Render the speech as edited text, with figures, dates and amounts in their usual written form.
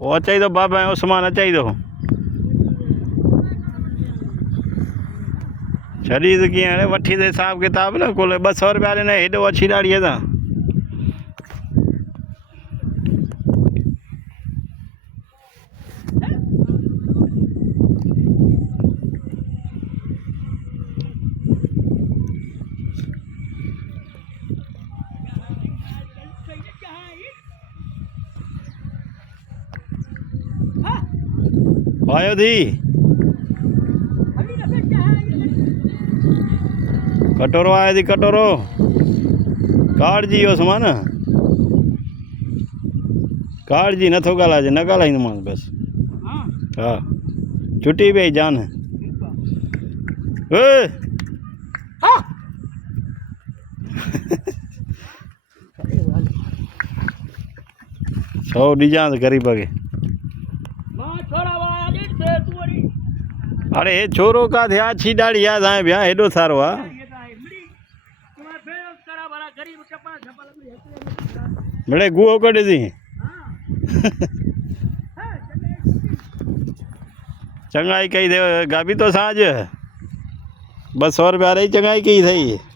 वो अचाई दो बाबा उस्मान अचाई दो छड़ी तो किए अरे वठी दे हिसाब किताब न कोले 200 रुपया ने हेडो अच्छी डाड़ी है आयो दी कटोरो आयो दी कटोरो काट जी हो समान काट जी नथो गालाजे न गालाईंदोमांस बस हाँ छुट्टी पई जान ए सौ डीजा गरीब के अरे हे छोरो का थे अच्छी दाढ़ी याद आए भैया हेडो सारो आ बड़े गुओ कटे थी चंगाई कही थे गाबी तो साँझ 200 रुपया रही चंगाई की थी